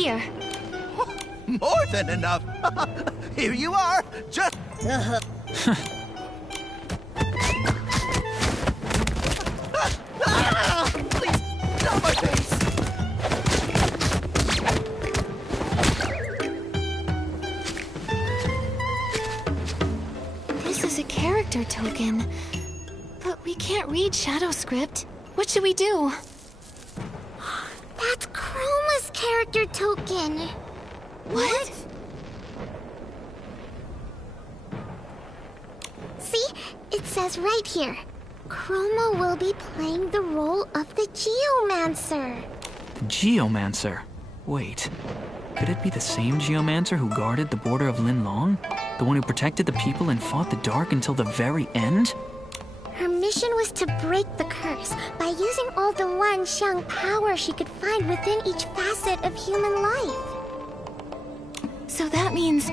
Here. More than enough. Here you are. Just... Please, not my face. This is a character token. But we can't read Shadow Script. What should we do? That's Chroma's character token. What? See? It says right here. Chroma will be playing the role of the Geomancer. Geomancer? Wait. Could it be the same Geomancer who guarded the border of Linlong? The one who protected the people and fought the dark until the very end? Her mission was to break the curse by using all the Wanxiang power she could find within each facet of human life. So that means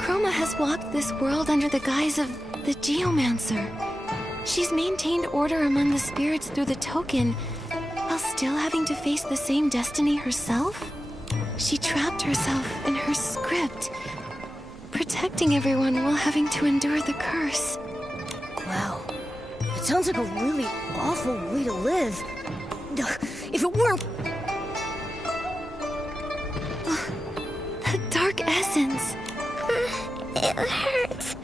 Chroma has walked this world under the guise of the Geomancer. She's maintained order among the spirits through the token, while still having to face the same destiny herself? She trapped herself in her script, protecting everyone while having to endure the curse. Wow. It sounds like a really awful way to live. If it weren't... The dark essence. It hurts.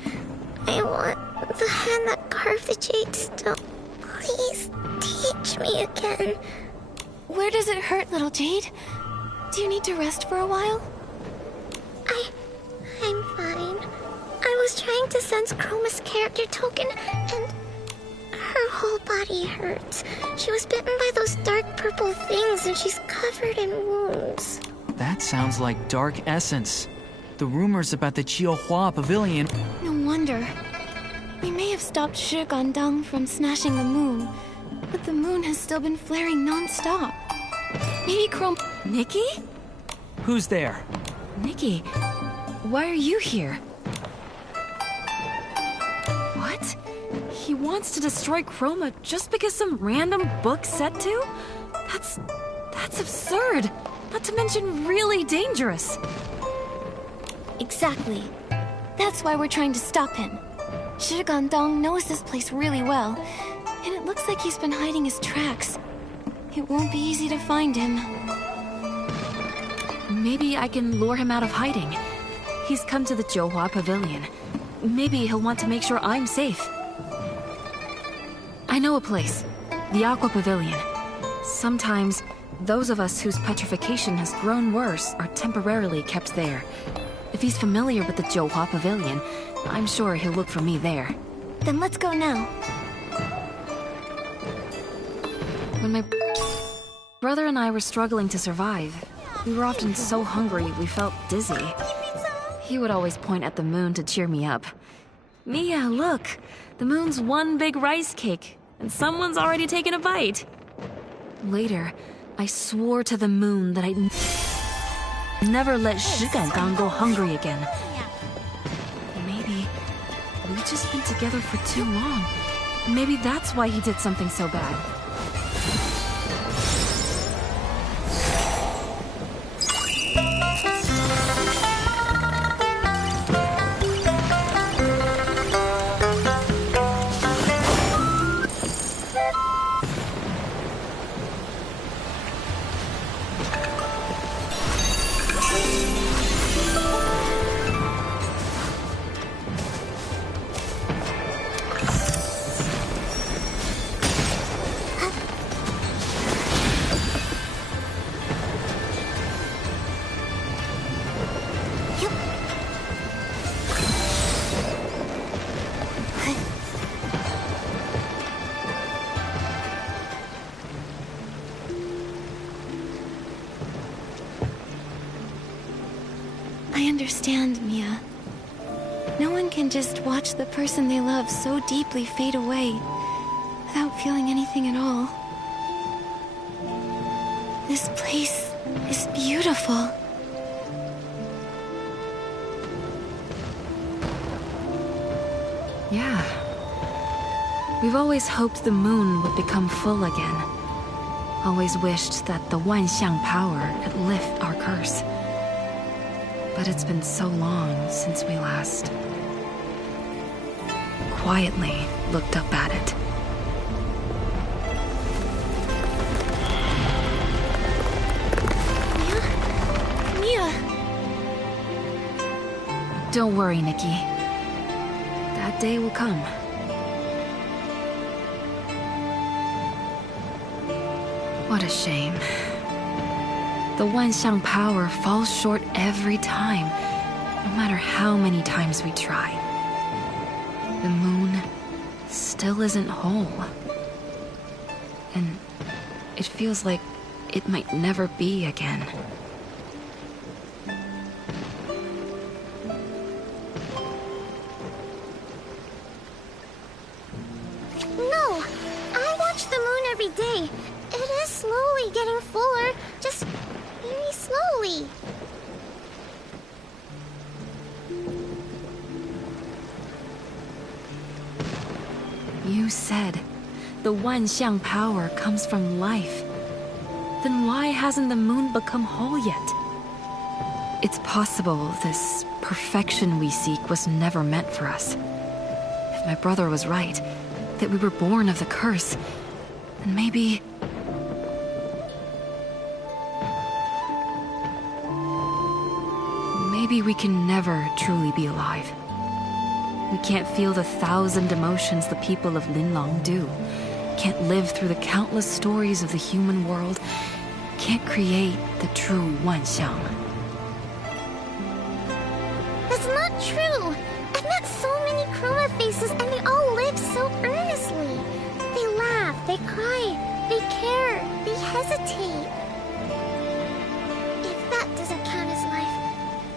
I want the hand that carved the jade stone. Please teach me again. Where does it hurt, little Jade? Do you need to rest for a while? I'm fine. I was trying to sense Chroma's character token, and her whole body hurts. She was bitten by those dark purple things, and she's covered in wounds. That sounds like dark essence. The rumors about the Jiuhua Pavilion... No wonder. We may have stopped Shi Gandang from smashing the moon, but the moon has still been flaring non-stop. Maybe Nikki? Who's there? Nikki, why are you here? What? He wants to destroy Chroma just because some random book said to? That's absurd. Not to mention really dangerous. Exactly. That's why we're trying to stop him. Shi Gandong knows this place really well, and it looks like he's been hiding his tracks. It won't be easy to find him. Maybe I can lure him out of hiding. He's come to the Jiuhua Pavilion. Maybe he'll want to make sure I'm safe. I know a place. The Aqua Pavilion. Sometimes, those of us whose petrification has grown worse are temporarily kept there. If he's familiar with the Jiuhua Pavilion, I'm sure he'll look for me there. Then let's go now. When my brother and I were struggling to survive, we were often so hungry we felt dizzy. He would always point at the moon to cheer me up. Mia, look! The moon's one big rice cake, and someone's already taken a bite. Later, I swore to the moon that I'd never let Shi Gandang go hungry again. Maybe we've just been together for too long. Maybe that's why he did something so bad. I understand, Mia. No one can just watch the person they love so deeply fade away without feeling anything at all. This place is beautiful. Yeah. We've always hoped the moon would become full again. Always wished that the Wanxiang power could lift our curse. But it's been so long since we last quietly looked up at it. Mia! Don't worry, Nikki. That day will come. What a shame. The Wanxiang power falls short every time, no matter how many times we try. The moon still isn't whole. And it feels like it might never be again. No! I watch the moon every day. It is slowly getting fuller, just very slowly. You said the Wanxiang power comes from life. Then why hasn't the moon become whole yet? It's possible this perfection we seek was never meant for us. If my brother was right, that we were born of the curse, then maybe... Maybe we can never truly be alive. We can't feel the 1,000 emotions the people of Linlong do. Can't live through the countless stories of the human world. Can't create the true Wanxiang. That's not true! I've met so many Chroma faces and they all live so earnestly. They laugh, they cry, they care, they hesitate. If that doesn't count as life,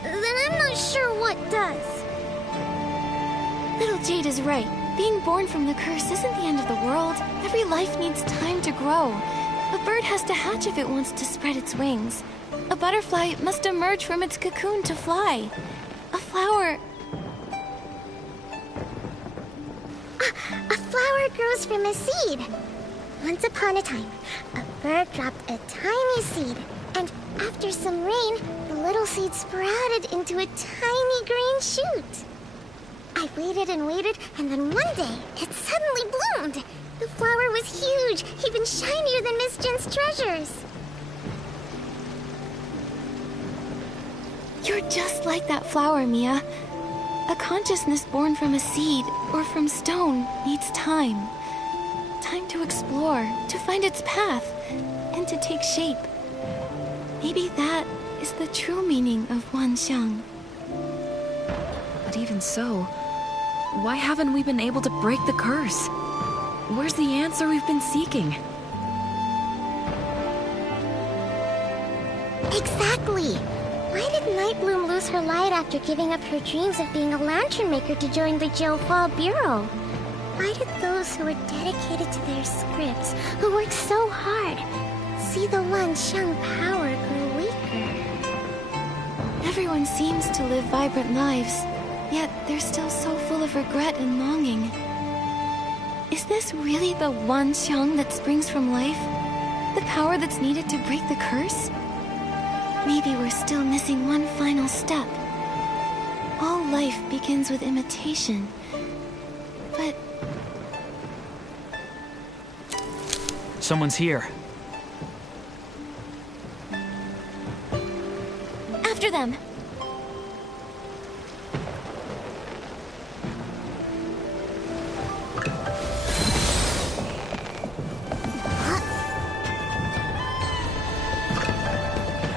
then I'm not sure what does. Little Jade is right. Being born from the curse isn't the end of the world. Every life needs time to grow. A bird has to hatch if it wants to spread its wings. A butterfly must emerge from its cocoon to fly. A flower... A flower grows from a seed. Once upon a time, a bird dropped a tiny seed, and after some rain, the little seed sprouted into a tiny green shoot. I waited and waited, and then one day, it suddenly bloomed. The flower was huge, even shinier than Miss Jin's treasures. You're just like that flower, Mia. A consciousness born from a seed or from stone needs time. Time to explore, to find its path, and to take shape. Maybe that is the true meaning of Wanxiang. But even so, why haven't we been able to break the curse? Where's the answer we've been seeking? Exactly! Why did Nightbloom lose her light after giving up her dreams of being a lantern maker to join the Jiufall Bureau? Why did those who were dedicated to their scripts, who worked so hard, see the Wanxiang power grow weaker? Everyone seems to live vibrant lives, yet they're still so full of regret and longing. Is this really the Wanxiang that springs from life? The power that's needed to break the curse? Maybe we're still missing one final step. All life begins with imitation. But... Someone's here. After them!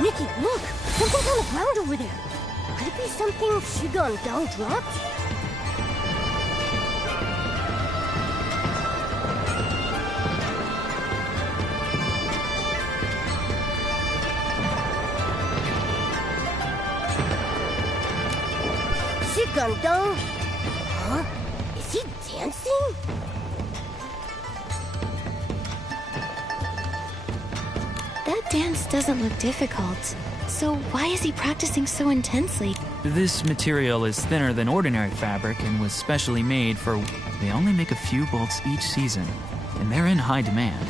Nikki, look! Something's on the ground over there. Could it be something Shigan Dao dropped? Shigan Dao? Huh? Is he dancing? That dance doesn't look difficult. So why is he practicing so intensely? This material is thinner than ordinary fabric and was specially made for... They only make a few bolts each season, and they're in high demand.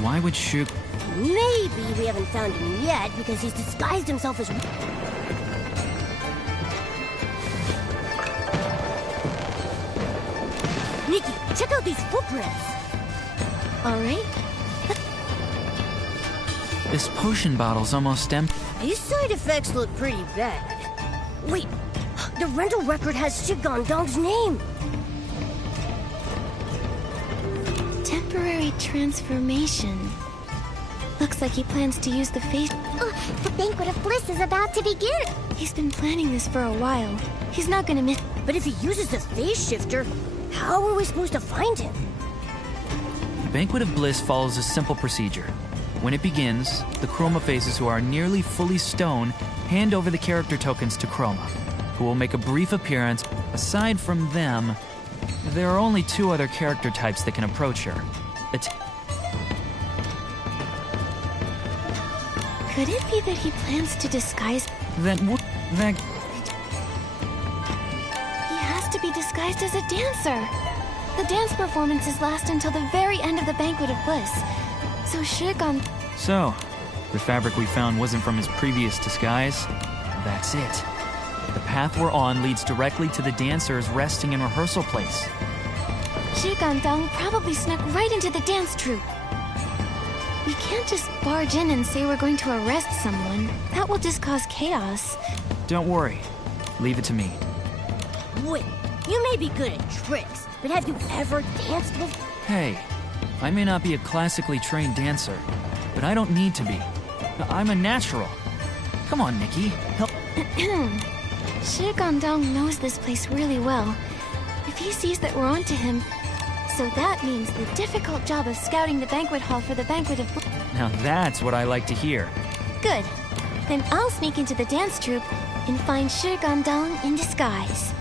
Why would Shuk... Maybe we haven't found him yet because he's disguised himself as... Nikki, check out these footprints. All right. This potion bottle's almost empty. These side effects look pretty bad. Wait, the rental record has Shigandong's name. Temporary transformation. Looks like he plans to use the face. Oh, the Banquet of Bliss is about to begin. He's been planning this for a while. He's not gonna miss. But if he uses the phase shifter, how are we supposed to find him? The Banquet of Bliss follows a simple procedure. When it begins, the Chroma Faces who are nearly fully stone hand over the character tokens to Chroma, who will make a brief appearance. Aside from them, there are only two other character types that can approach her. Could it be that he plans to disguise? That He has to be disguised as a dancer. The dance performances last until the very end of the Banquet of Bliss. So So, the fabric we found wasn't from his previous disguise. That's it. The path we're on leads directly to the dancers resting in rehearsal place. Shigandong probably snuck right into the dance troupe. We can't just barge in and say we're going to arrest someone. That will just cause chaos. Don't worry. Leave it to me. Wait, you may be good at tricks, but have you ever danced before? Hey, I may not be a classically trained dancer, but I don't need to be. I'm a natural. Come on, Nikki. Help. Shigandong knows this place really well. If he sees that we're onto him, so that means the difficult job of scouting the banquet hall for the Banquet of Bliss. Now that's what I like to hear. Good. Then I'll sneak into the dance troupe and find Shigandong in disguise.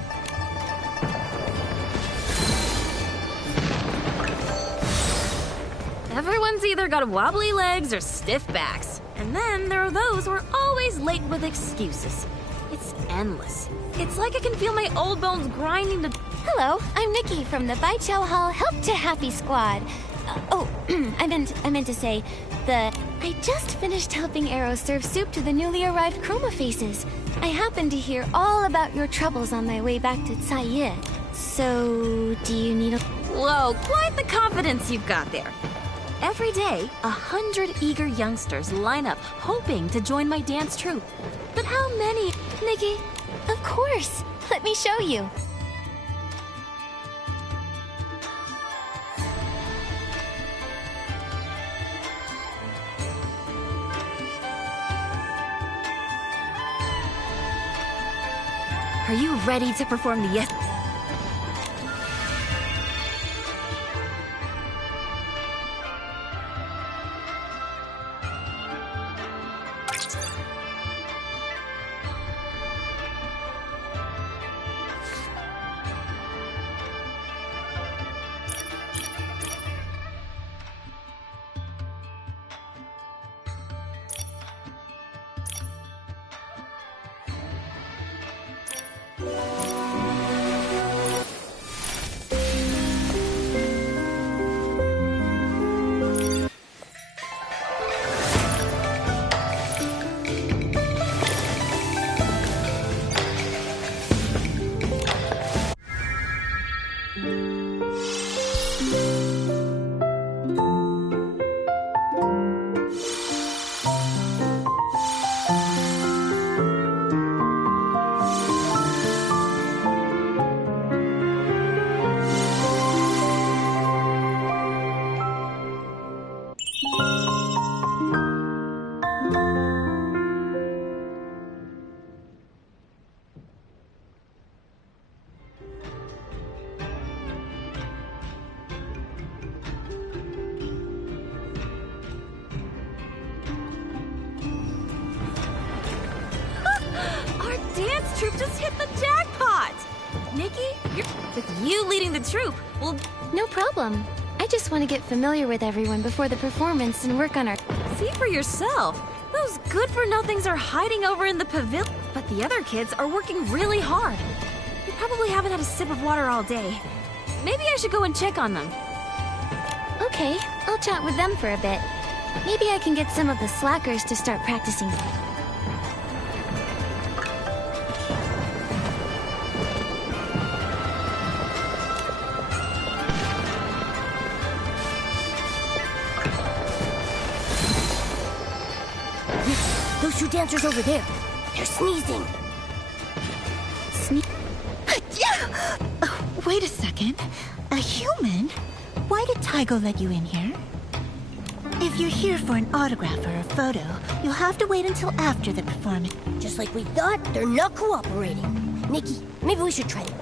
Everyone's either got wobbly legs or stiff backs. And then there are those who are always late with excuses. It's endless. It's like I can feel my old bones grinding to... Hello, I'm Nikki from the Baichao Hall Help to Happy Squad. I meant to say, I just finished helping Arrow serve soup to the newly arrived Chroma Faces. I happened to hear all about your troubles on my way back to Caiye. So, do you need a... Whoa, quite the confidence you've got there. Every day, 100 eager youngsters line up hoping to join my dance troupe. But how many? Nikki, of course. Let me show you. Are you ready to perform the yes? Troop just hit the jackpot! Nikki, with you leading the troop, well... No problem. I just want to get familiar with everyone before the performance and work on our... See for yourself. Those good-for-nothings are hiding over in the pavilion. But the other kids are working really hard. They probably haven't had a sip of water all day. Maybe I should go and check on them. Okay, I'll chat with them for a bit. Maybe I can get some of the slackers to start practicing. Those two dancers over there. They're sneezing. Wait a second. A human? Why did Tygo let you in here? If you're here for an autograph or a photo, you'll have to wait until after the performance. Just like we thought, they're not cooperating. Nikki, maybe we should try it.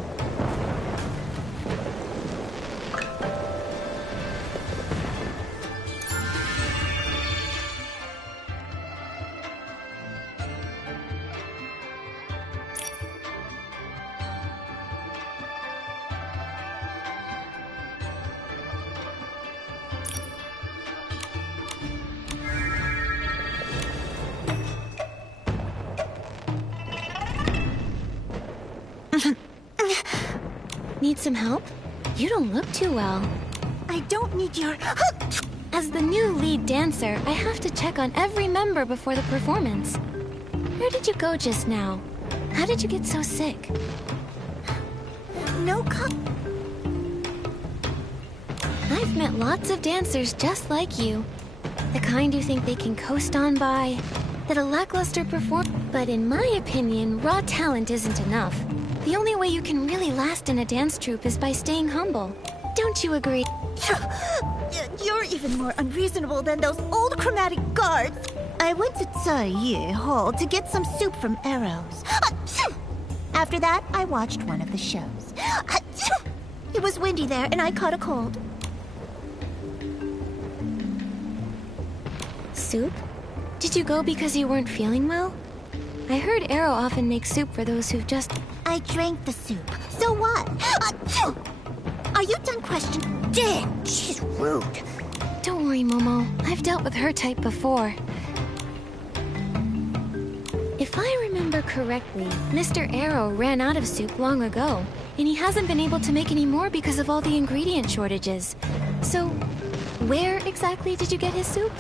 Need some help? You don't look too well. I don't need your... As the new lead dancer, I have to check on every member before the performance. Where did you go just now? How did you get so sick? No I've met lots of dancers just like you. The kind you think they can coast on by. That a lackluster But in my opinion, raw talent isn't enough. The only way you can really last in a dance troupe is by staying humble. Don't you agree? You're even more unreasonable than those old chromatic guards. I went to Tsaye Hall to get some soup from Arrows. After that, I watched one of the shows. It was windy there, and I caught a cold. Soup? Did you go because you weren't feeling well? I heard Arrow often makes soup for those who've just... I drank the soup. So what? Are you done questioning? Damn, she's rude. Don't worry, Momo. I've dealt with her type before. If I remember correctly, Mr. Arrow ran out of soup long ago, and he hasn't been able to make any more because of all the ingredient shortages. So, where exactly did you get his soup?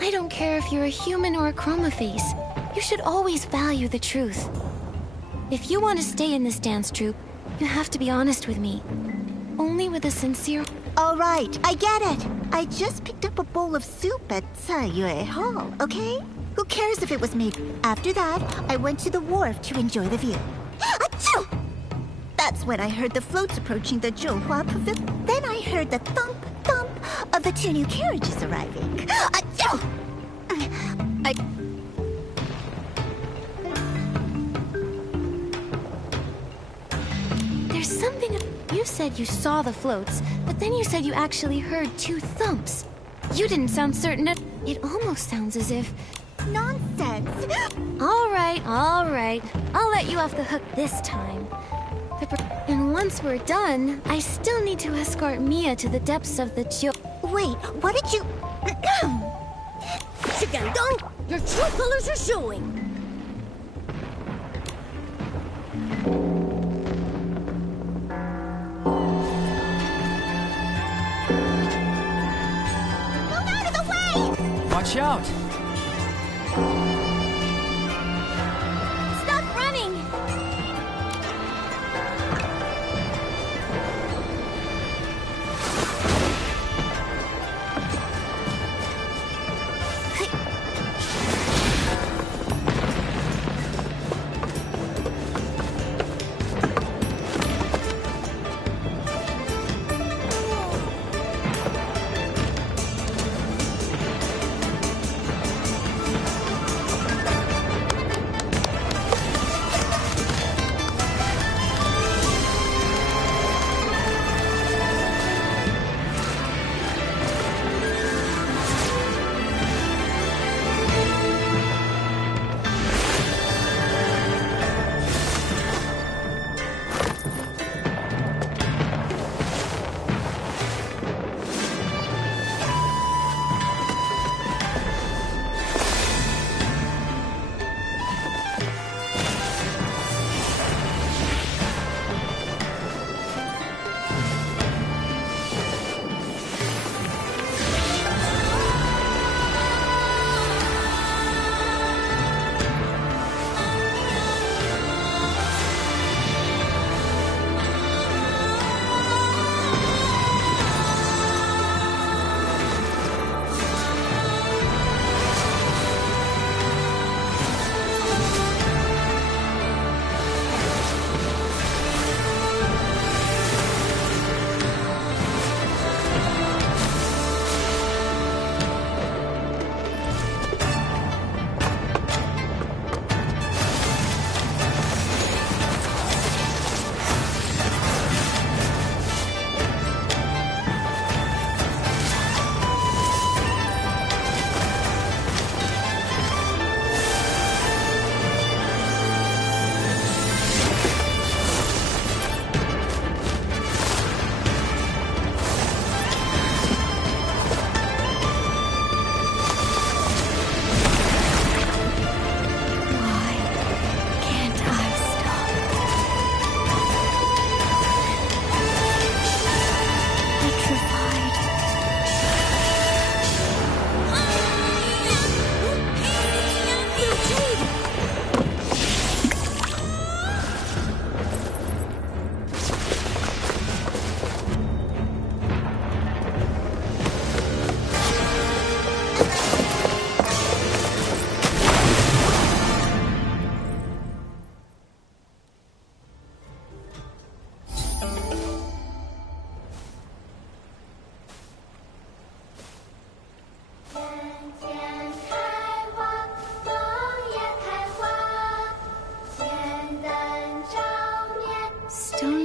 I don't care if you're a human or a chroma face. You should always value the truth. If you want to stay in this dance troupe, you have to be honest with me. Only with a sincere... All right, I get it. I just picked up a bowl of soup at Sayue Hall, okay? Who cares if it was made? After that, I went to the wharf to enjoy the view. Achoo! That's when I heard the floats approaching the Zhouhua Pavilion. Then I heard the thump, thump of the 2 new carriages arriving. Achoo! There's something... You said you saw the floats, but then you said you actually heard 2 thumps. You didn't sound certain at... It almost sounds as if... Nonsense! All right. I'll let you off the hook this time. And once we're done, I still need to escort Mia to the depths of the Wait, what did you... Shigandong, your true colors are showing. Move out of the way! Watch out! Stop running!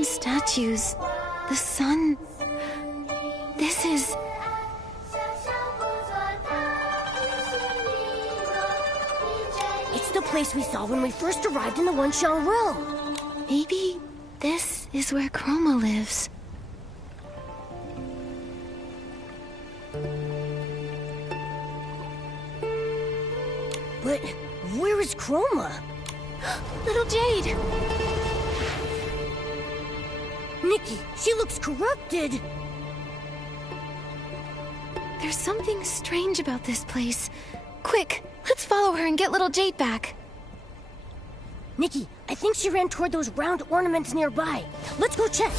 Statues. The sun. This is... It's the place we saw when we first arrived in the Wenxiang Road. Maybe this is where Chroma lives. But where is Chroma? Little Jade! Nikki, she looks corrupted. There's something strange about this place. Quick, let's follow her and get little Jade back. Nikki, I think she ran toward those round ornaments nearby. Let's go check.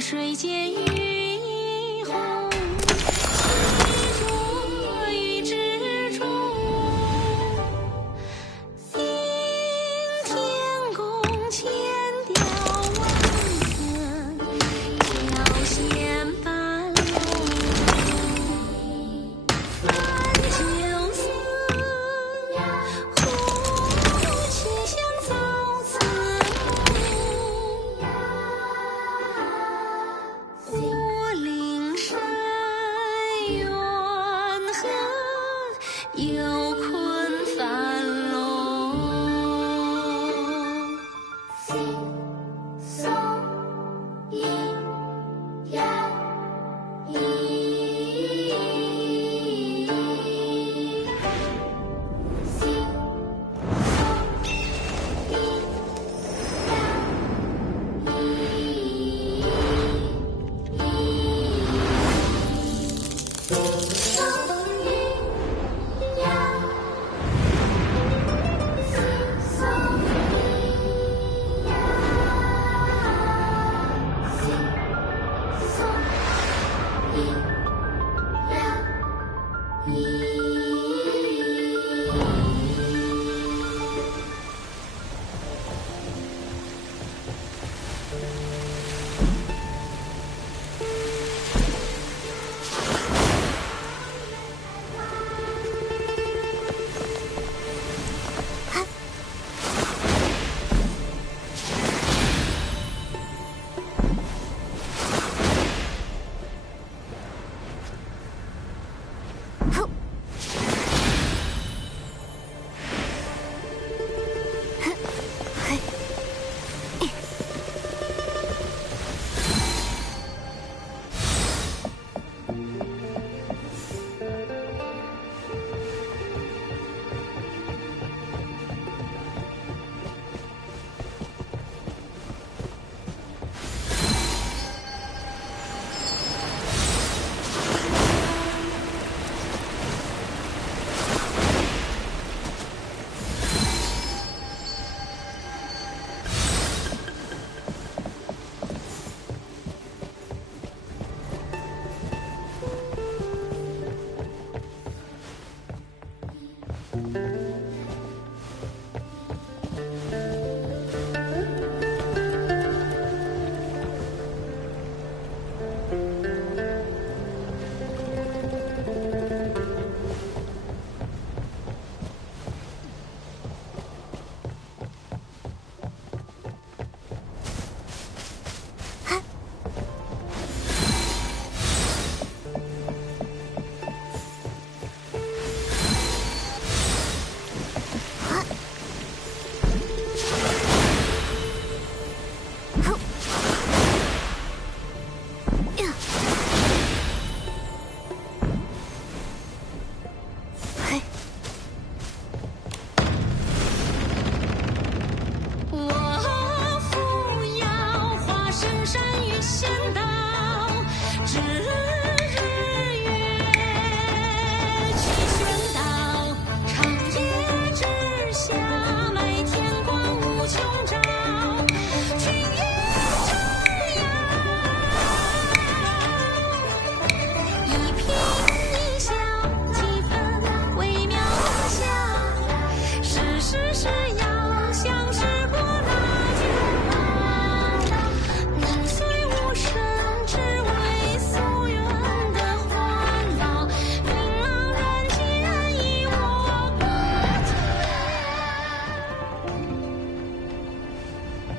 水间雨红，执着于之中。顶天宫千雕万色，蛟仙斑斓。三九四，呼气香草刺。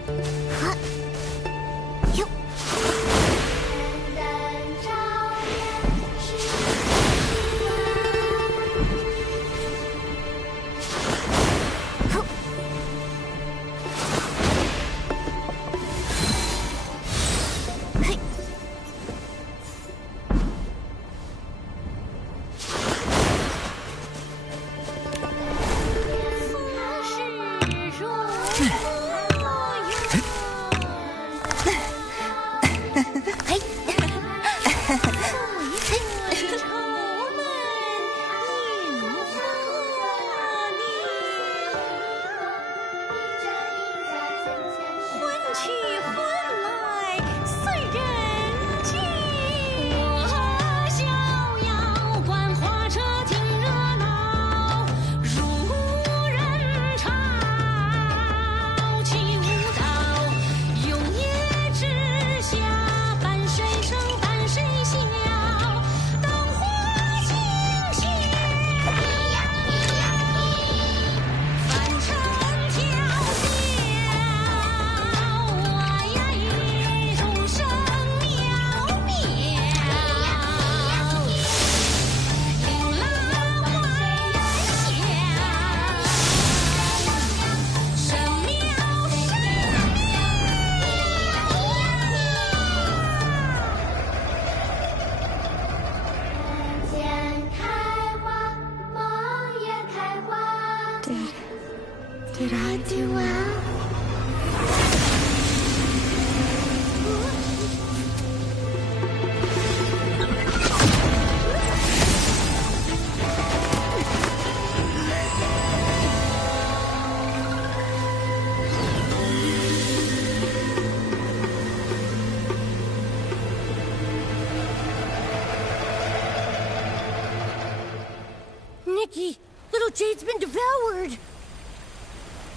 哟。Did I do well? Nikki, little Jade's been devoured.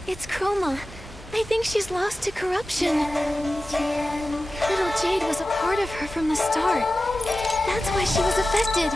It's Chroma. I think she's lost to corruption. Little Jade was a part of her from the start. That's why she was affected.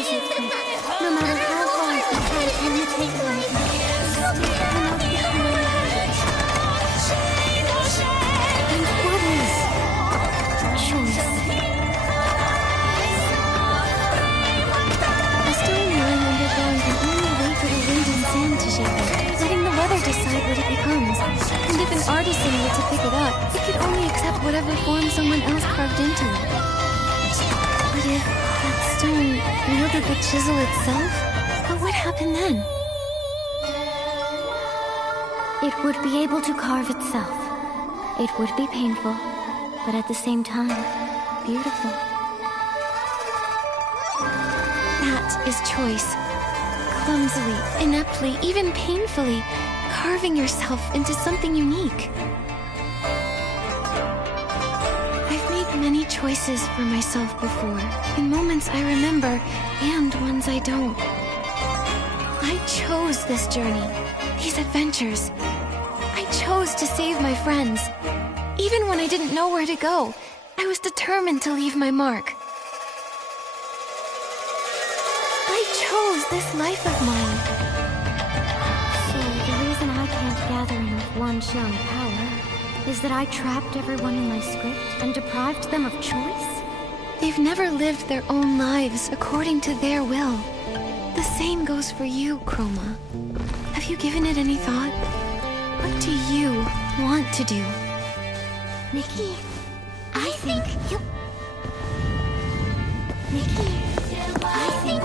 as I could. No matter how hard I tried to imitate life, I still cannot become alive. And what is choice? A stone lying underground can only wait for the wind and sand to shape it, letting the weather decide what it becomes. And if an artisan were to pick it up, it could only accept whatever form someone else carved into it. But if that stone wielded the chisel itself, what would happen then? It would be able to carve itself. It would be painful, but at the same time, beautiful. That is choice. Clumsily, ineptly, even painfully, carving yourself into something unique. I've made many choices for myself before, in moments I remember and ones I don't. I chose this journey, these adventures. I chose to save my friends. Even when I didn't know where to go, I was determined to leave my mark. I chose this life of mine. So the reason I can't gather enough one-shown power is that I trapped everyone in my script and deprived them of choice? They've never lived their own lives according to their will. The same goes for you, Chroma. Have you given it any thought? What do you want to do? Nikki, I think you... Nikki, I think...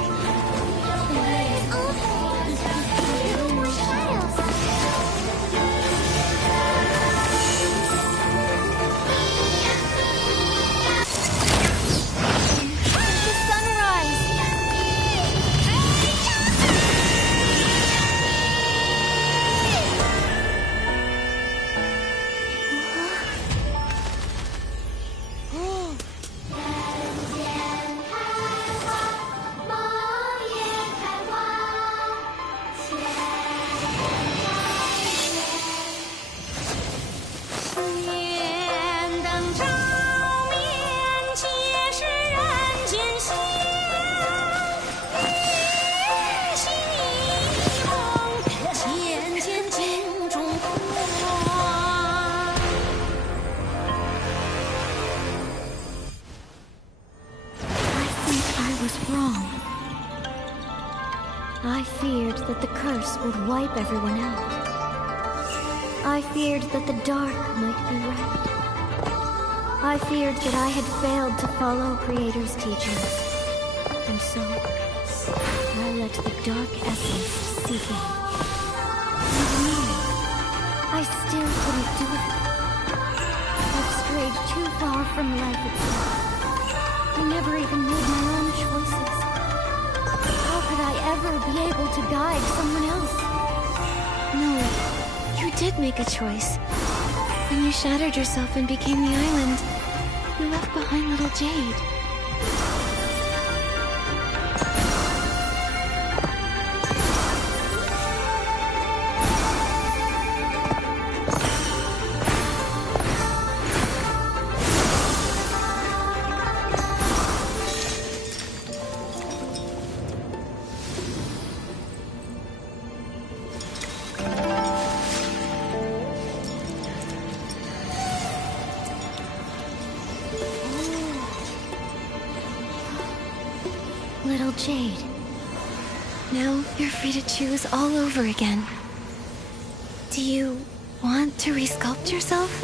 I feared that the curse would wipe everyone out. I feared that the dark might be right. I feared that I had failed to follow Creator's teachings. And so, I let the dark essence seep in. And no, I still couldn't do it. I've strayed too far from life itself. I never even made my own choices. How could I ever be able to guide someone else? No, you did make a choice. When you shattered yourself and became the island, you left behind little Jade. Little Jade. Now you're free to choose all over again. Do you want to resculpt yourself?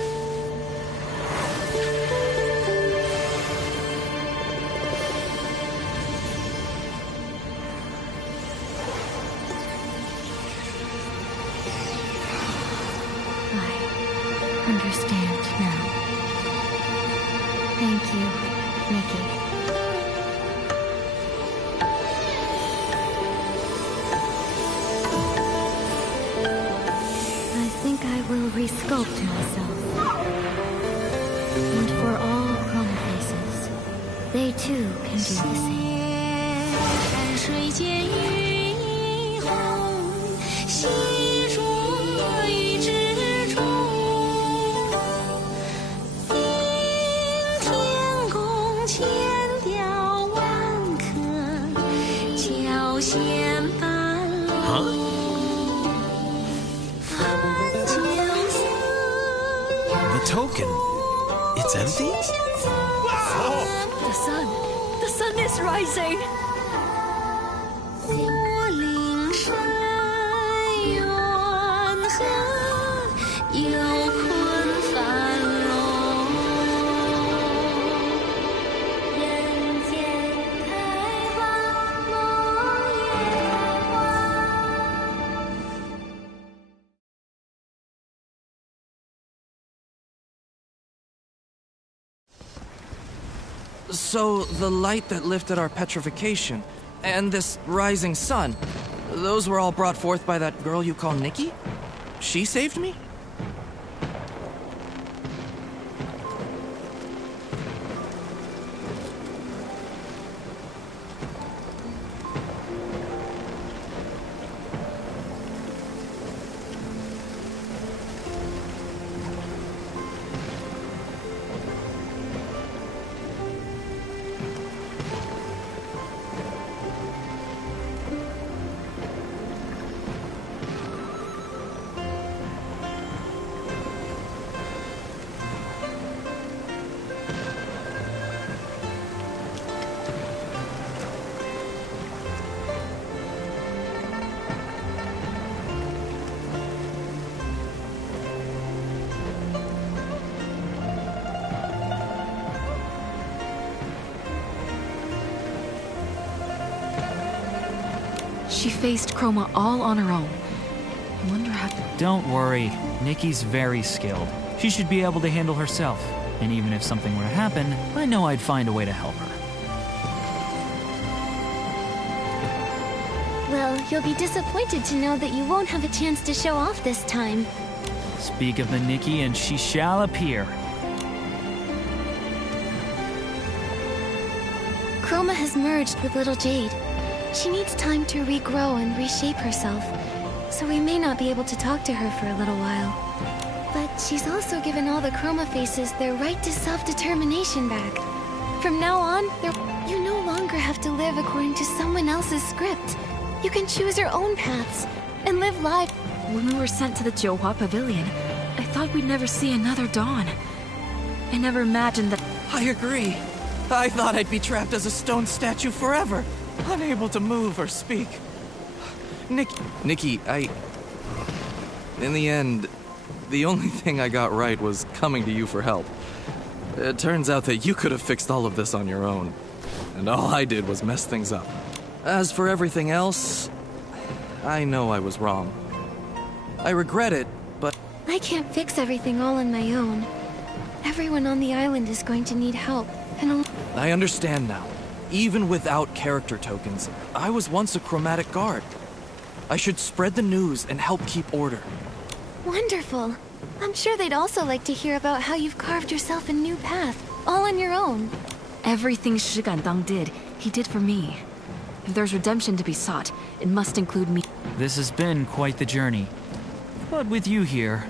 I understand now. Thank you, Nikki. Will resculpt myself. And for all Chroma faces, they too can do the same. 山水间雨红，细说雨之中。听天宫千调万科，线半路。The token. It's empty? The sun is rising. 我灵山远河，有困繁荣。人间开花，梦也开花。So, the light that lifted our petrification, and this rising sun, those were all brought forth by that girl you call Nikki? She saved me? She faced Chroma all on her own. I wonder how... Don't worry, Nikki's very skilled. She should be able to handle herself. And even if something were to happen, I know I'd find a way to help her. Well, you'll be disappointed to know that you won't have a chance to show off this time. Speak of the Nikki and she shall appear. Chroma has merged with Little Jade. She needs time to regrow and reshape herself, so we may not be able to talk to her for a little while. But she's also given all the Chroma Faces their right to self-determination back. From now on, you no longer have to live according to someone else's script. You can choose your own paths and live life. When we were sent to the Johua Pavilion, I thought we'd never see another dawn. I never imagined that... I agree. I thought I'd be trapped as a stone statue forever, unable to move or speak. Nikki, in the end, the only thing I got right was coming to you for help. It turns out that you could have fixed all of this on your own, and all I did was mess things up. As for everything else, I know I was wrong. I regret it, but... I can't fix everything all on my own. Everyone on the island is going to need help, and I understand now. Even without character tokens, I was once a chromatic guard. I should spread the news and help keep order. Wonderful. I'm sure they'd also like to hear about how you've carved yourself a new path, all on your own. Everything Shi Gandang did, he did for me. If there's redemption to be sought, it must include me. This has been quite the journey. But with you here,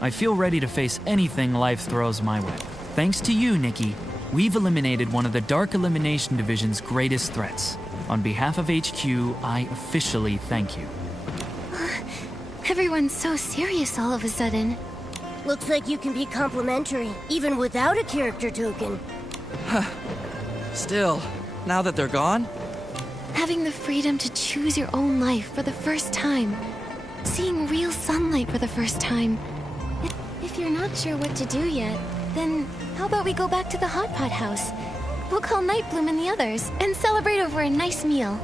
I feel ready to face anything life throws my way. Thanks to you, Nikki, we've eliminated one of the Dark Elimination Division's greatest threats. On behalf of HQ, I officially thank you. Everyone's so serious all of a sudden. Looks like you can be complimentary, even without a character token. Still, now that they're gone, Having the freedom to choose your own life for the first time. Seeing real sunlight for the first time. If you're not sure what to do yet, then how about we go back to the Hot Pot house? We'll call Nightbloom and the others, and celebrate over a nice meal.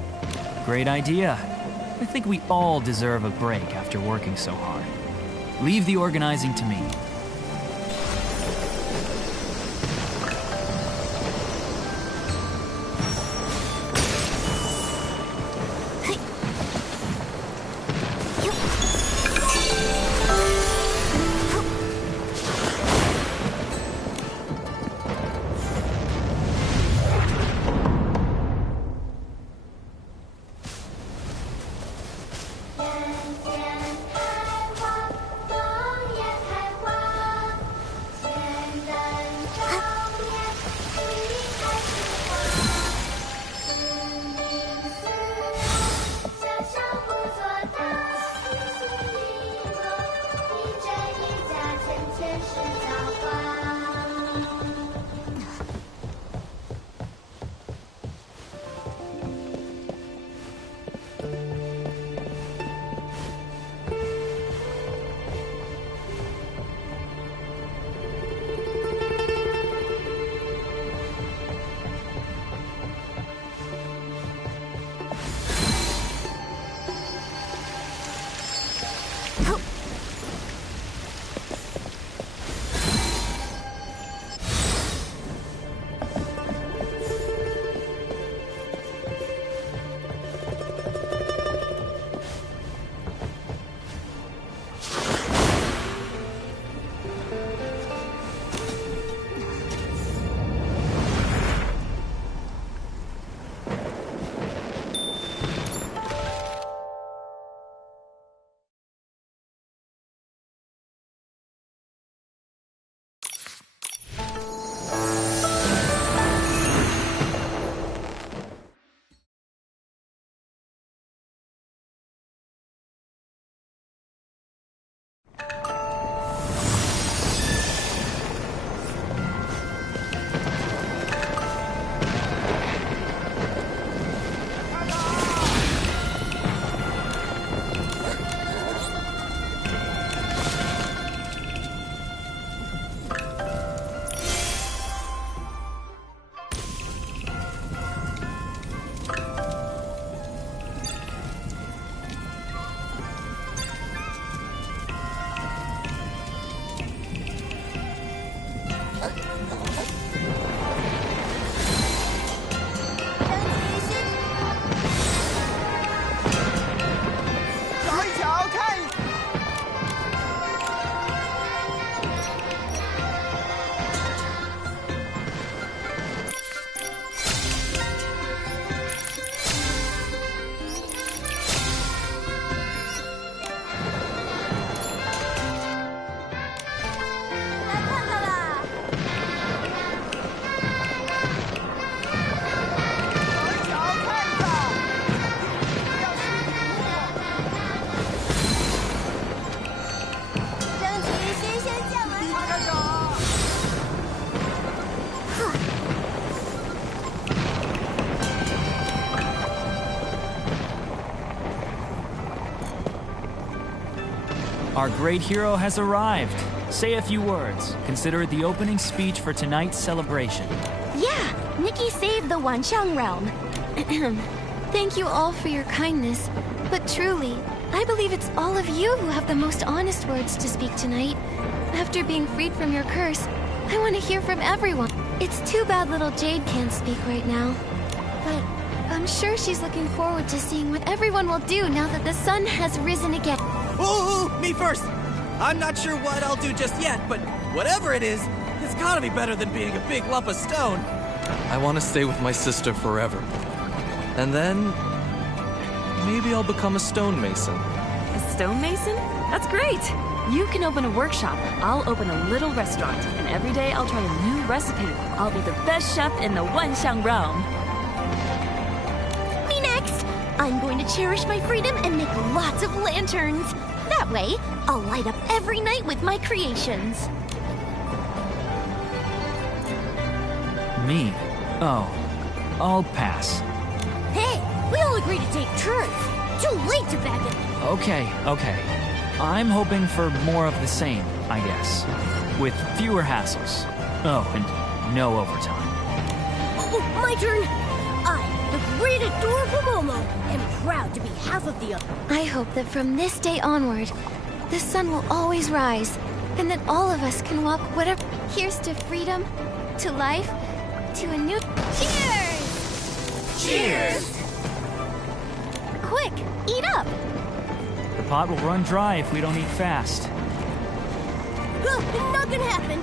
Great idea. I think we all deserve a break after working so hard. Leave the organizing to me. Our great hero has arrived. Say a few words. Consider it the opening speech for tonight's celebration. Yeah, Nikki saved the Wanxiang realm. Thank you all for your kindness, but truly, I believe it's all of you who have the most honest words to speak tonight. After being freed from your curse, I want to hear from everyone. It's too bad little Jade can't speak right now, but I'm sure she's looking forward to seeing what everyone will do now that the sun has risen again. Ooh, me first! I'm not sure what I'll do just yet, but whatever it is, it's gotta be better than being a big lump of stone. I want to stay with my sister forever. And then maybe I'll become a stonemason. A stonemason? That's great! You can open a workshop. I'll open a little restaurant. And every day I'll try a new recipe. I'll be the best chef in the Wanxiang realm. Me next! I'm going to cherish my freedom and make lots of lanterns. That way, I'll light up every night with my creations. Me? Oh, I'll pass. Hey, we all agreed to take turns. Too late to back it. Okay. I'm hoping for more of the same, I guess. With fewer hassles. Oh, and no overtime. Oh, my turn. I, the great adorable Momo, am proud to be half of the other. I hope that from this day onward, the sun will always rise, and that all of us can walk whatever. Here's to freedom, to life, to a new. Cheers! Cheers! Quick, eat up! The pot will run dry if we don't eat fast. Not gonna happen.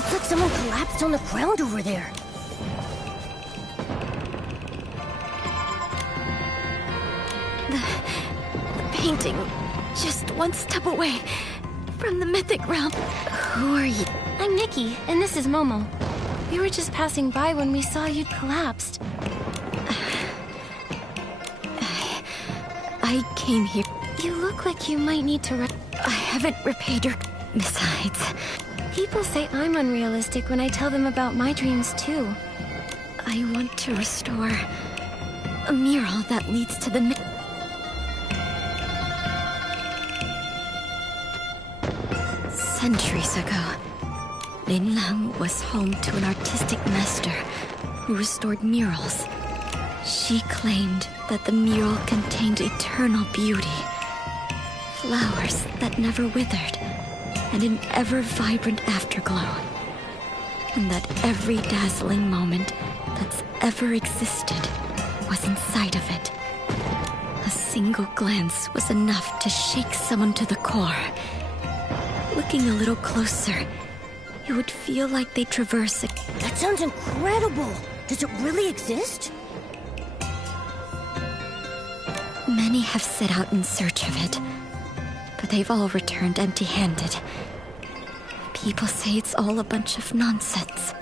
Looks like someone collapsed on the ground over there. The painting, just one step away from the mythic realm. Who are you? I'm Nikki, and this is Momo. We were just passing by when we saw you'd collapsed. I came here. You look like you might need to I haven't repaid your... Besides, people say I'm unrealistic when I tell them about my dreams, too. I want to restore a mural that leads to the... Centuries ago, Linlang was home to an artistic master who restored murals. She claimed that the mural contained eternal beauty, flowers that never withered, and an ever-vibrant afterglow. And that every dazzling moment that's ever existed was inside of it. A single glance was enough to shake someone to the core. Looking a little closer, you would feel like they traverse it. That sounds incredible! Does it really exist? Many have set out in search of it, but they've all returned empty-handed. People say it's all a bunch of nonsense.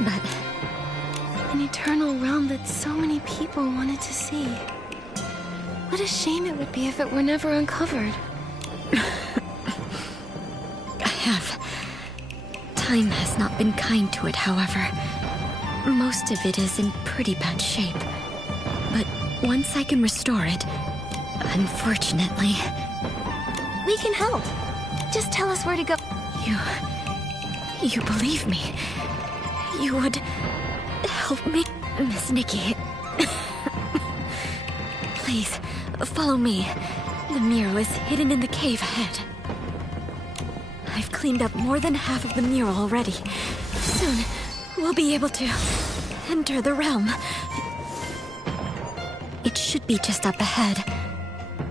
But an eternal realm that so many people wanted to see. What a shame it would be if it were never uncovered. Time has not been kind to it, however. Most of it is in pretty bad shape. But once I can restore it, unfortunately... We can help. Just tell us where to go. You believe me? You would help me, Miss Nikki? Please, follow me. The mural is hidden in the cave ahead. I've cleaned up more than half of the mural already. Soon, we'll be able to enter the realm. It should be just up ahead.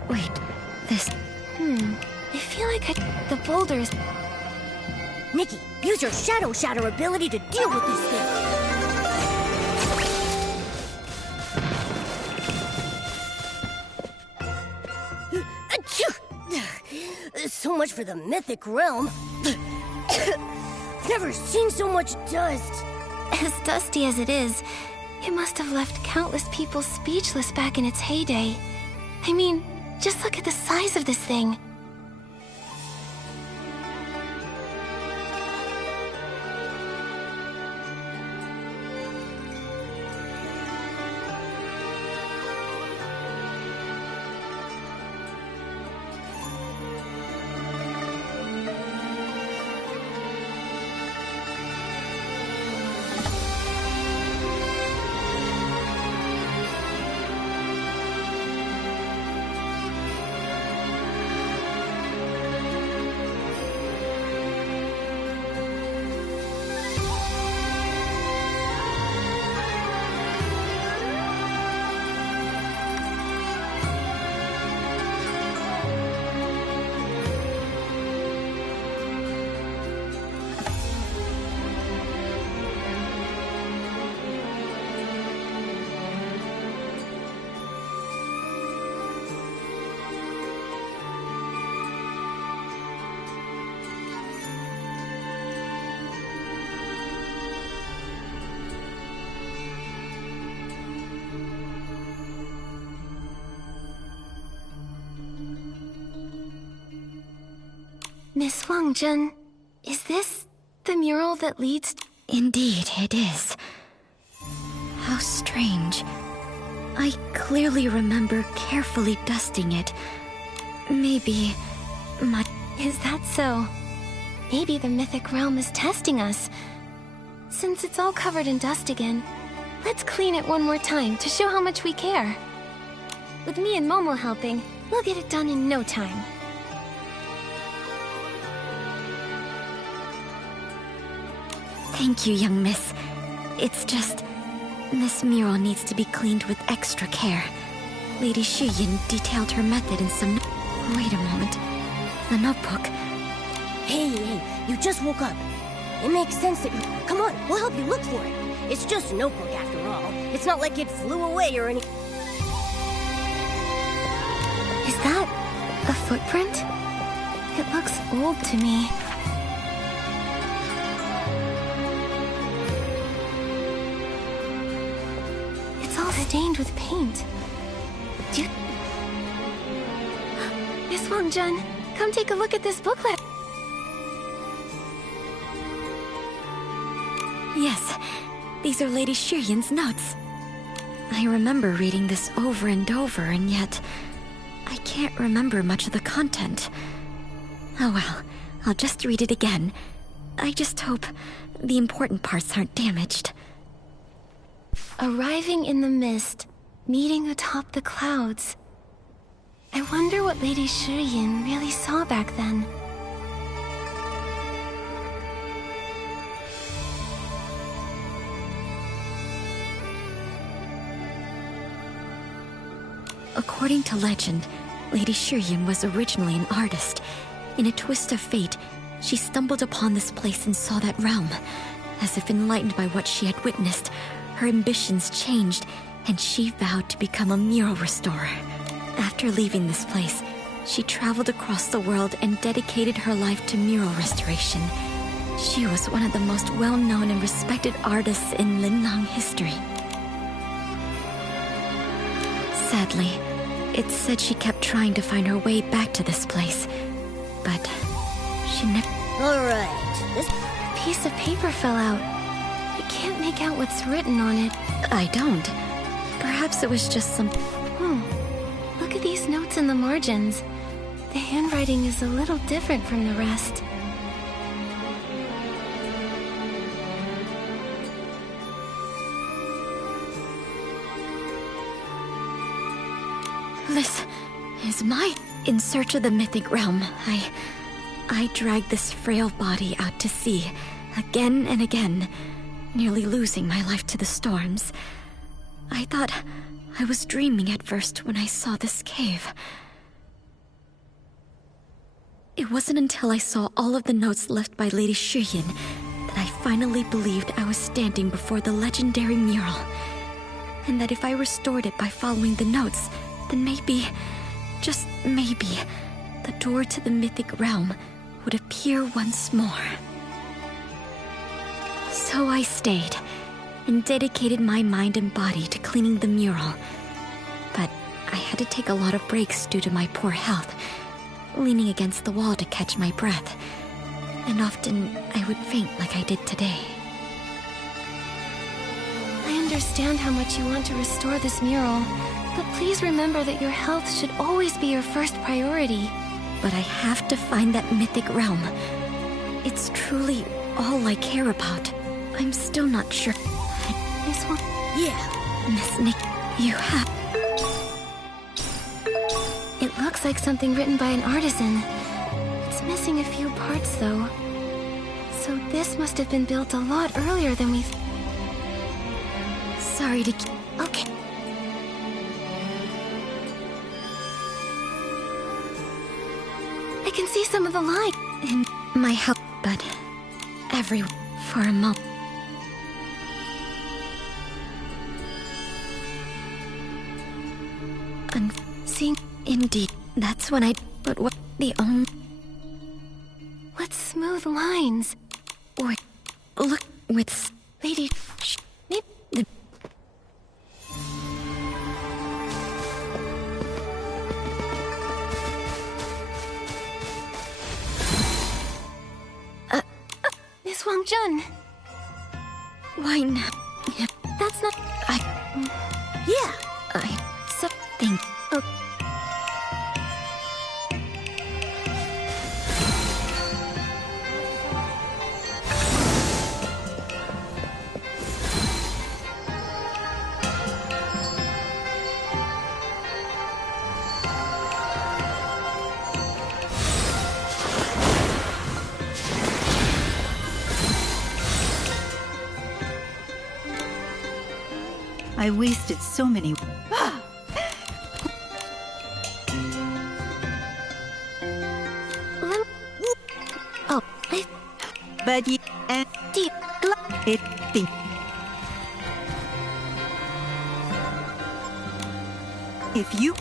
Wait, this... I feel like the boulders... Nikki, use your Shadow Shatter ability to deal with this thing! So much for the mythic realm. Never seen so much dust. As dusty as it is, it must have left countless people speechless back in its heyday. I mean, just look at the size of this thing. Miss Wangzhen, is this the mural that leads... Indeed, it is. How strange. I clearly remember carefully dusting it. Maybe... Is that so? Maybe the mythic realm is testing us. Since it's all covered in dust again, let's clean it one more time to show how much we care. With me and Momo helping, we'll get it done in no time. Thank you, young miss. It's just... this mural needs to be cleaned with extra care. Lady Shiyin detailed her method in some... Wait a moment. The notebook. Hey, you just woke up. It makes sense that you... Come on, we'll help you look for it. It's just a notebook after all. It's not like it flew away or anything. Is that a footprint? It looks old to me. It's all stained with paint. Do you... Miss Wang Jun, come take a look at this booklet. Yes, these are Lady Shiryan's notes. I remember reading this over and over, and yet I can't remember much of the content. Oh well, I'll just read it again. I just hope the important parts aren't damaged. Arriving in the mist, meeting atop the clouds. I wonder what Lady Shiryan really saw back then. According to legend, Lady Shiryan was originally an artist. In a twist of fate, she stumbled upon this place and saw that realm. As if enlightened by what she had witnessed, her ambitions changed, and she vowed to become a mural restorer. After leaving this place, she traveled across the world and dedicated her life to mural restoration. She was one of the most well-known and respected artists in Linlang history. Sadly, it's said she kept trying to find her way back to this place, but she never... Alright, this piece of paper fell out. I can't make out what's written on it. I don't. Perhaps it was just some... Look at these notes in the margins. The handwriting is a little different from the rest. This is my... In search of the mythic realm, I dragged this frail body out to sea, again and again, nearly losing my life to the storms. I thought I was dreaming at first when I saw this cave. It wasn't until I saw all of the notes left by Lady Shiryan that I finally believed I was standing before the legendary mural, and that if I restored it by following the notes, then maybe, just maybe, the door to the mythic realm would appear once more. So I stayed, and dedicated my mind and body to cleaning the mural. But I had to take a lot of breaks due to my poor health, leaning against the wall to catch my breath, and often I would faint like I did today. I understand how much you want to restore this mural, but please remember that your health should always be your first priority. But I have to find that mythic realm. It's truly all I care about. I'm still not sure. Miss Wang... Yeah. Miss Nick, you have... It looks like something written by an artisan. It's missing a few parts, though. So this must have been built a lot earlier than we... Sorry to... Okay. I can see some of the line in my health, but everyone for a moment. Seeing, indeed, that's when I. But what the only? What smooth lines? Or look with Lady. The Miss Wang Jun. Why not? That's not... Something... Oh. I wasted so many... Oh. but you and deep it think. If you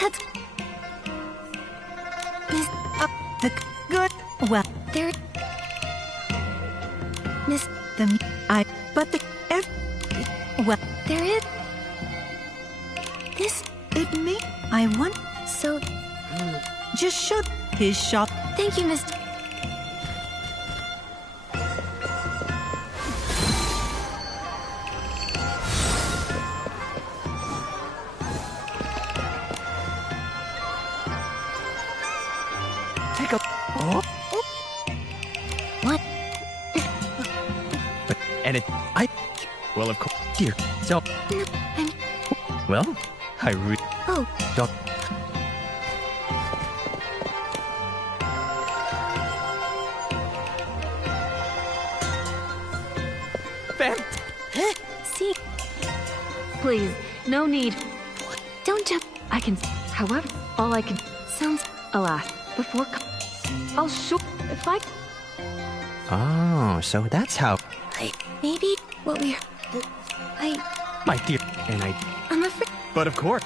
That's... Miss... the good well There... Miss... the I but the well There is... This... it may I want So... just show his shop. Thank you, Miss... Take a... Oh. What? But, and it... I... Well, of course, dear. So... No, I'm... Well, I really... Oh. Don't... See? Please, no need. Don't jump. I can. However, all I can. Sounds... Alas, before. I'll show. If I. Oh, so that's how... Maybe what we're... My dear, and I'm afraid... But of course...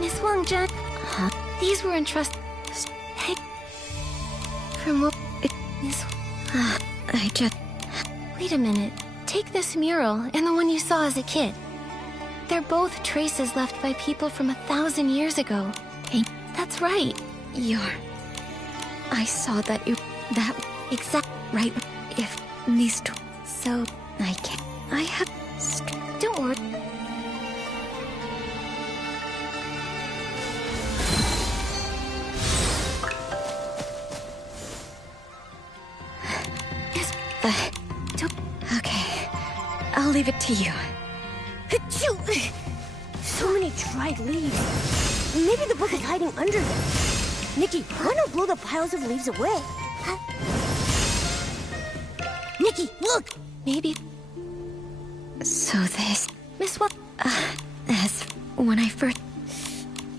Miss Wangzhen... Huh? These were entrusted... Hey... From what... Miss... I just... Wait a minute. Take this mural and the one you saw as a kid. They're both traces left by people from 1,000 years ago. Hey, that's right. I saw that you... That... Exact... Right. If... These two... So... I can't... I have... Don't worry. Okay, I'll leave it to you. So many dried leaves. Maybe the book is hiding under them. Nikki, why not blow the piles of leaves away? Nikki, look! Maybe... So this... Miss what? As when I first...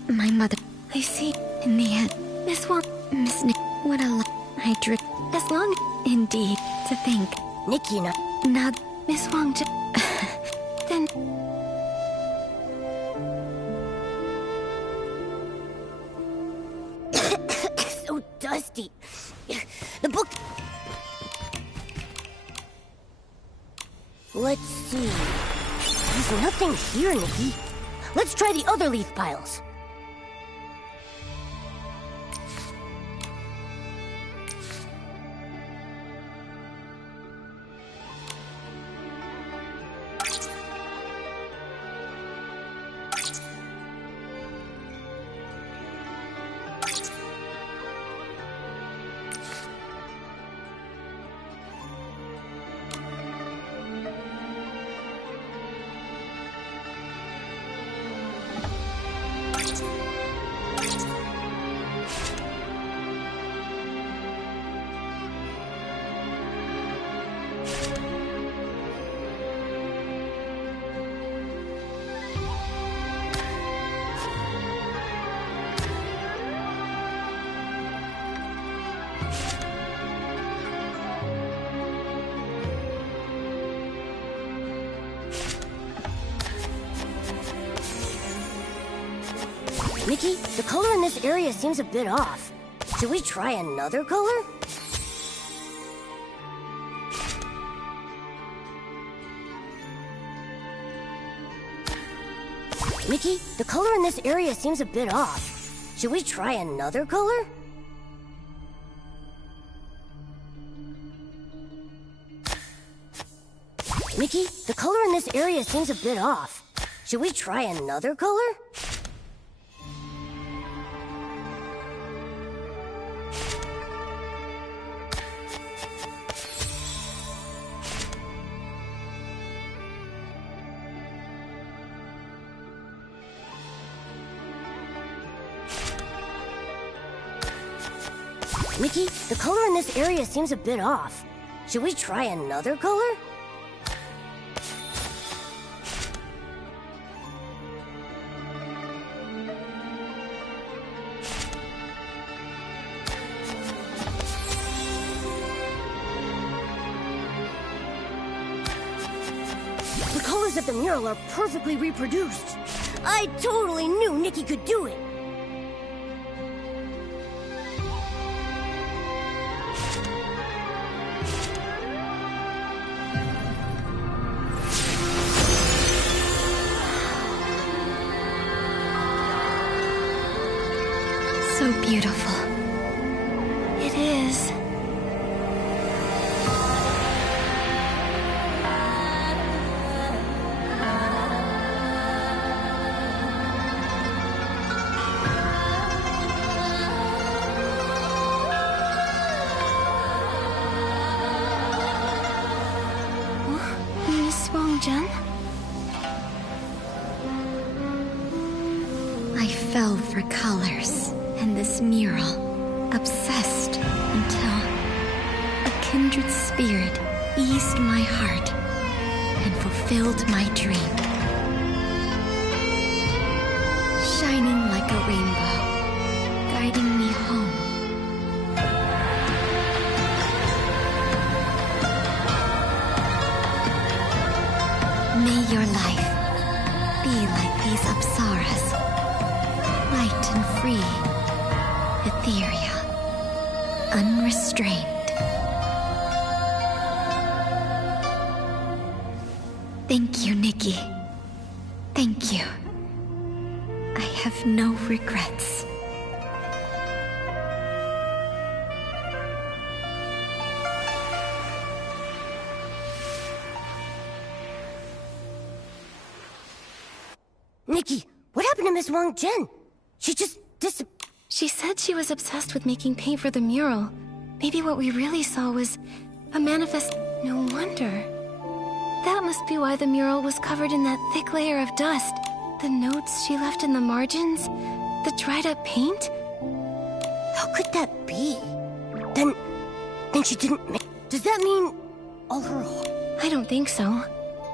My mother... I see. In the end... Miss what? Miss Nick... What a lot I drew. As long... Indeed. To think. Nikki, not... Miss Wang... Then... So dusty. The book... Let's see. There's nothing here, Nikki. Let's try the other leaf piles. Nikki, the color in this area seems a bit off. Should we try another color? Nikki, the color in this area seems a bit off. Should we try another color? Nikki, the color in this area seems a bit off. Should we try another color? Nikki, the color in this area seems a bit off. Should we try another color? The colors of the mural are perfectly reproduced. I totally knew Nikki could do it. So beautiful. It is. Miss Wang-Jun? I fell for colors and this mural, obsessed until a kindred spirit eased my heart and fulfilled my dream. Shining like a rainbow, guiding me home. May your life be like these apsaras, light and free, ethereal, unrestrained. Thank you, Nikki. Thank you. I have no regrets. Nikki, what happened to Miss Wang-Jun? She just She said she was obsessed with making paint for the mural. Maybe what we really saw was a manifest. No wonder. That must be why the mural was covered in that thick layer of dust. The notes she left in the margins? The dried up paint? How could that be? Then she didn't make... Does that mean all her... I don't think so.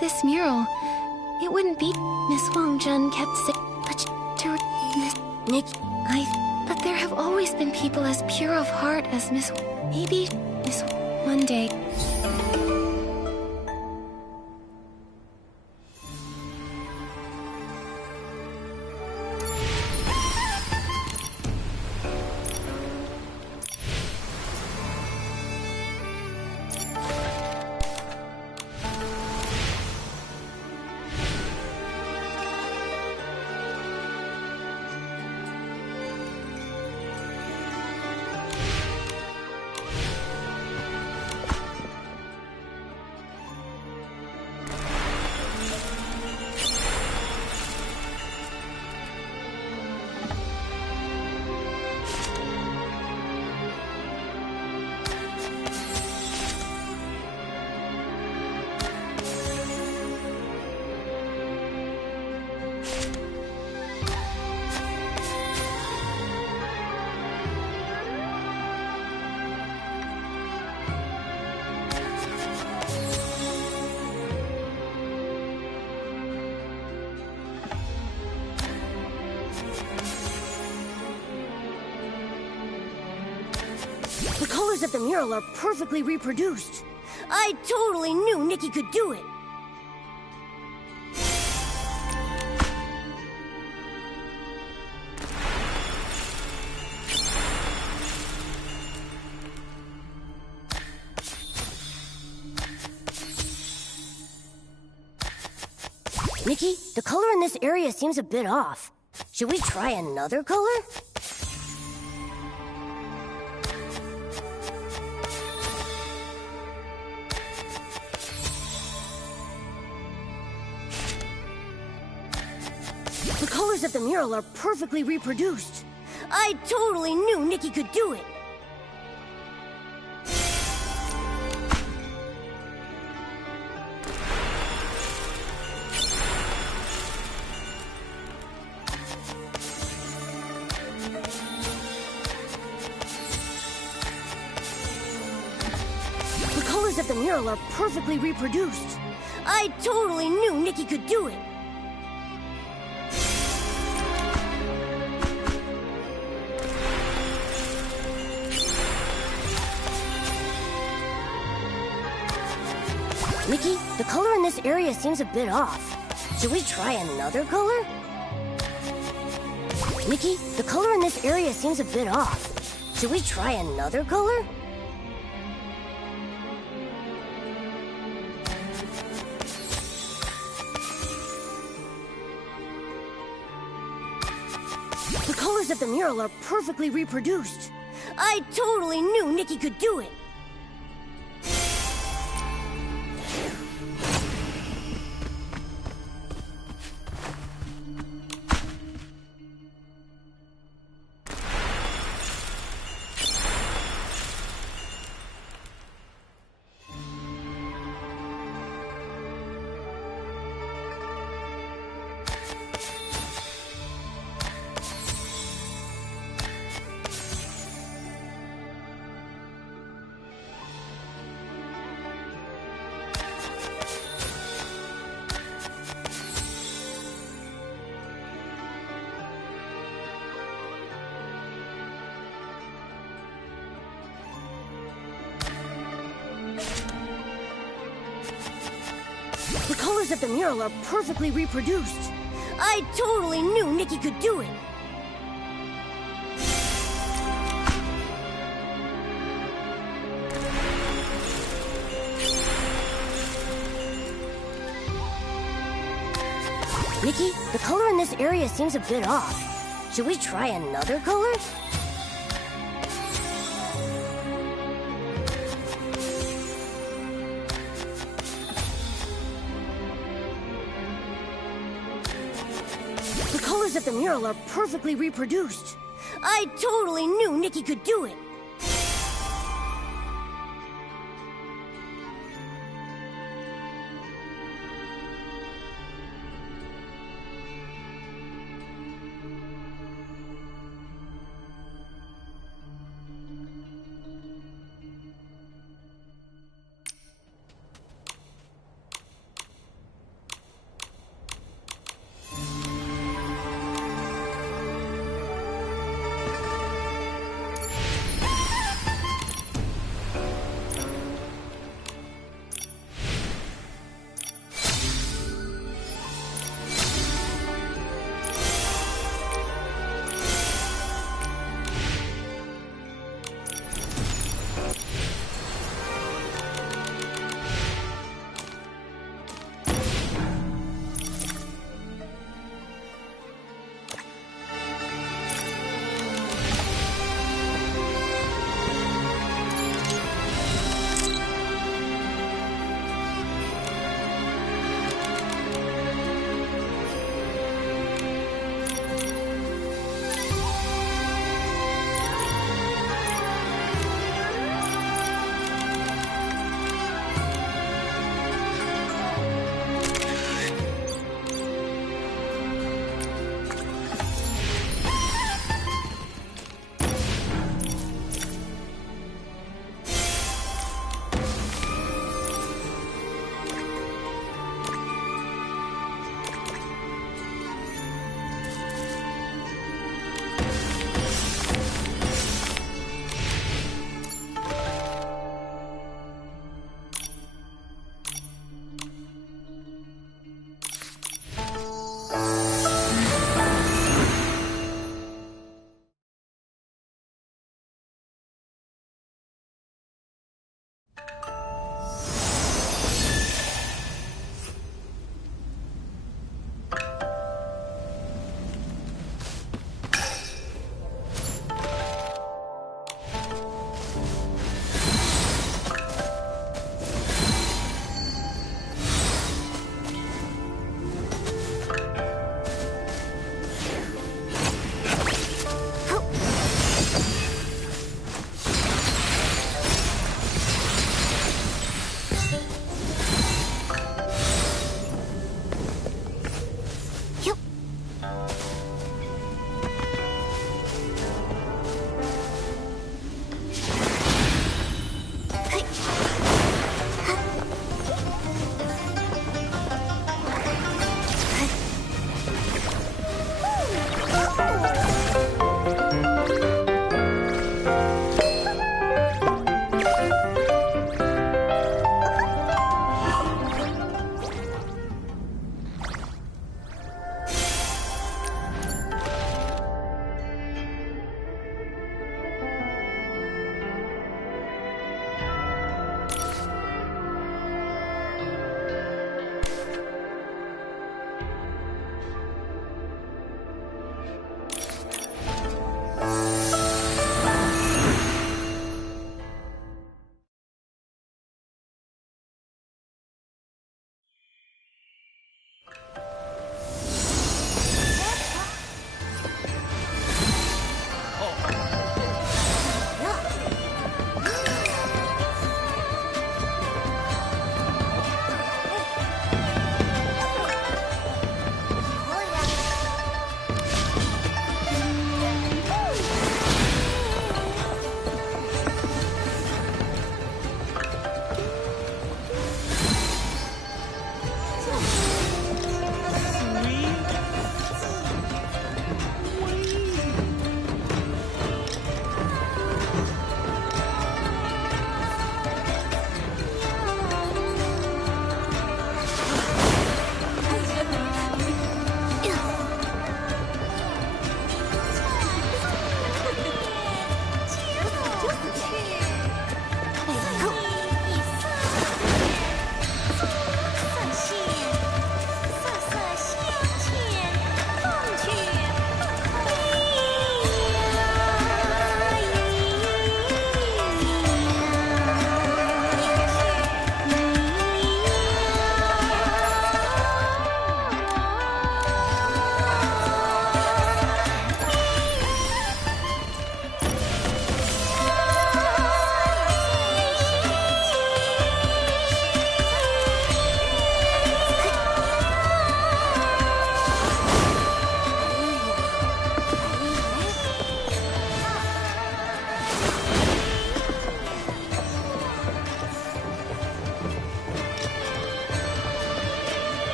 This mural, it wouldn't be Miss Wang-Jun kept saying, but to Miss... Nikki, But there have always been people as pure of heart as Miss... Maybe Miss... One day... The colors of the mural are perfectly reproduced. I totally knew Nikki could do it. Nikki, the color in this area seems a bit off. Should we try another color? The colors of the mural are perfectly reproduced. I totally knew Nikki could do it. The colors of the mural are perfectly reproduced. I totally knew Nikki could do it. Nikki, the color in this area seems a bit off. Should we try another color? Nikki, the color in this area seems a bit off. Should we try another color? The colors of the mural are perfectly reproduced. I totally knew Nikki could do it. The colors of the mural are perfectly reproduced. I totally knew Nikki could do it. Nikki, the color in this area seems a bit off. Should we try another color? The colors of the mural are perfectly reproduced. I totally knew Nikki could do it.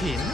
琴